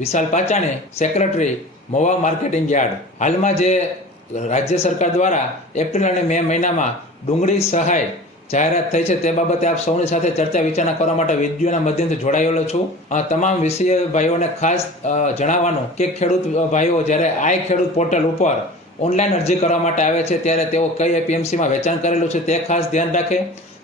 Vishal Pachani secretary Mova marketing yard. હાલમાં જે રાજ્ય સરકાર દ્વારા એપ્રિલ અને મે મહિનામાં ડુંગળી સહાય જાહેરાત થઈ છે તે બાબતે આપ સૌની સાથે ચર્ચા વિચારણા કરવા માટે વિડીયોના માધ્યમથી જોડાયેલો છું. તમામ વિષય ભાઈઓને ખાસ જણાવવાનું કે ખેડૂત ભાઈઓ જ્યારે આઈ ખેડૂત પોર્ટલ ઉપર ઓનલાઈન અરજી કરવા માટે આવે છે ત્યારે તેઓ કઈ એપીએમસીમાં વેચાણ કરેલું છે તે ખાસ ધ્યાન રાખે.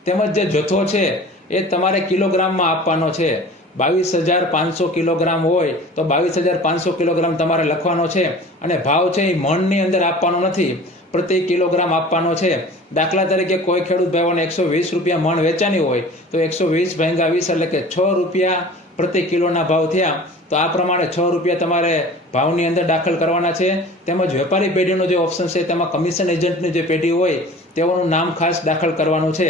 તેમજ જે જથ્થો છે એ તમારે કિલોગ્રામમાં આપવાનો છે. બાવીસ હજાર પાંચસો કિલોગ્રામ હોય તો બાવીસ હજાર પાંચસો કિલોગ્રામ તમારે લખવાનો છે. અને ભાવ છે એ મણની અંદર આપવાનો નથી. પ્રતિ કિલોગ્રામ આપવાનો છે. દાખલા તરીકે કોઈ ખેડૂત ભાઈઓને એકસો વીસ રૂપિયા મણ વેચાની હોય તો એકસો વીસ ભાંગા વીસ એટલે કે છ રૂપિયા પ્રતિ કિલોના ભાવ થયા, તો આ પ્રમાણે છ રૂપિયા તમારે ભાવની અંદર દાખલ કરવાના છે. તેમજ વેપારી પેઢીનો જે ઓપ્શન છે, તેમાં કમિશન એજન્ટની જે પેઢી હોય, તેઓનું નામ ખાસ દાખલ કરવાનું છે.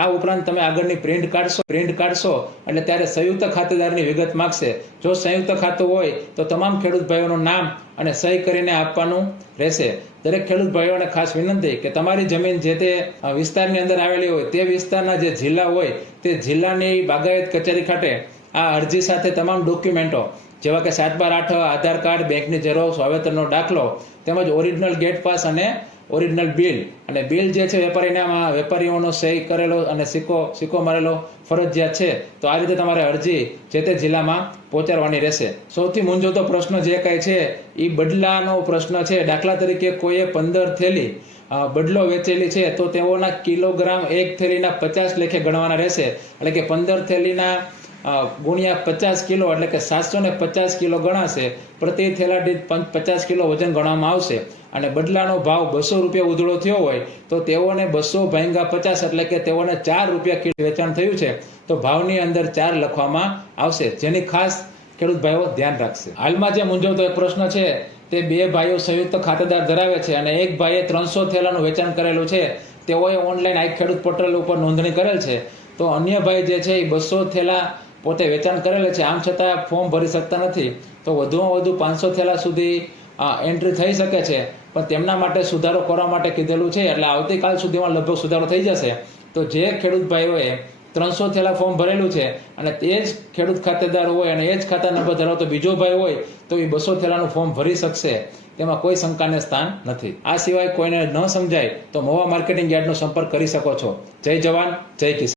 આ ઉપરાંત તમે આગળની પ્રિન્ટ કાઢશો પ્રિન્ટ કાઢશો, એટલે ત્યારે સંયુક્ત ખાતેદારની વિગત માગશે. જો સંયુક્ત ખાતું હોય, તો તમામ ખેડૂત ભાઈઓનું નામ અને સહી કરીને આપવાનું રહેશે. દરેક ખેડૂત ભાઈઓને ખાસ વિનંતી કે તમારી જમીન જે તે વિસ્તારની અંદર આવેલી હોય, તે વિસ્તારના જે જિલ્લા હોય, તે જિલ્લાની બાગાયત કચેરી ખાતે આ અરજી સાથે તમામ ડોક્યુમેન્ટો, જેવા કે સાત બાર આઠ, આધાર કાર્ડ, બેંકની ઝેરોક્ષ વાવેતરનો દાખલો, તેમજ ઓરિજિનલ ગેટ પાસ અને ઓરિજિનલ બિલ. અને બિલ જે છે વેપારીનામાં વેપારીઓનો સહી કરેલો અને સિક્કો સિક્કો મારેલો ફરજિયાત છે. તો આ રીતે તમારે અરજી જે તે જિલ્લામાં પહોંચાડવાની રહેશે. સૌથી મૂંઝવતો પ્રશ્ન જે કાંઈ છે એ બદલાનો પ્રશ્ન છે. દાખલા તરીકે કોઈએ પંદર થેલી બદલો વેચેલી છે, તો તેઓના કિલોગ્રામ એક થેલીના પચાસ લેખે ગણવાના રહેશે. એટલે કે પંદર થેલીના ગુણ્યા પચાસ કિલો એટલે કે સાતસો ને પચાસ કિલો ગણાશે. પ્રતિ થેલા દીઠ પચાસ કિલો વજન ગણવામાં આવશે. અને બદલાનો ભાવ બસો રૂપિયા ઉધળો થયો હોય, તો તેઓને બસો ભાંગા પચાસ એટલે કે તેઓને ચાર રૂપિયા કિલો વેચાણ થયું છે. તો ભાવની અંદર ચાર લખવામાં આવશે. જેની ખાસ ખેડૂત ભાઈઓ ધ્યાન રાખશે. હાલમાં જે મૂંઝવતો એક પ્રશ્ન છે, તે બે ભાઈઓ સંયુક્ત ખાતેદાર ધરાવે છે અને એક ભાઈએ ત્રણસો થેલાનું વેચાણ કરેલું છે. તેઓએ ઓનલાઈન આ ખેડૂત પોર્ટલ ઉપર નોંધણી કરેલ છે. તો અન્ય ભાઈ જે છે, એ બસો થેલા પોતે વેચાણ કરેલ છે, આમ છતાં ફોર્મ ભરી શકતા નથી. તો વધુમાં વધુ પાંચસો થેલા સુધી એન્ટ્રી થઈ શકે છે. પણ તેમના માટે સુધારો કરવા માટે કીધેલું છે, એટલે આવતીકાલ સુધીમાં લગભગ સુધારો થઈ જશે. તો જે ખેડૂત ભાઈઓએ ત્રણસો થેલા ફોર્મ ભરેલું છે, અને તે જ ખેડૂત ખાતેદાર હોય અને એ જ ખાતા નંબર ધરાવતો બીજો ભાઈ હોય, તો એ બસો થેલાનું ફોર્મ ભરી શકશે. તેમાં કોઈ શંકાને સ્થાન નથી. આ સિવાય કોઈને ન સમજાય, તો મોવા માર્કેટિંગ યાર્ડનો સંપર્ક કરી શકો છો. જય જવાન, જય કિસાન.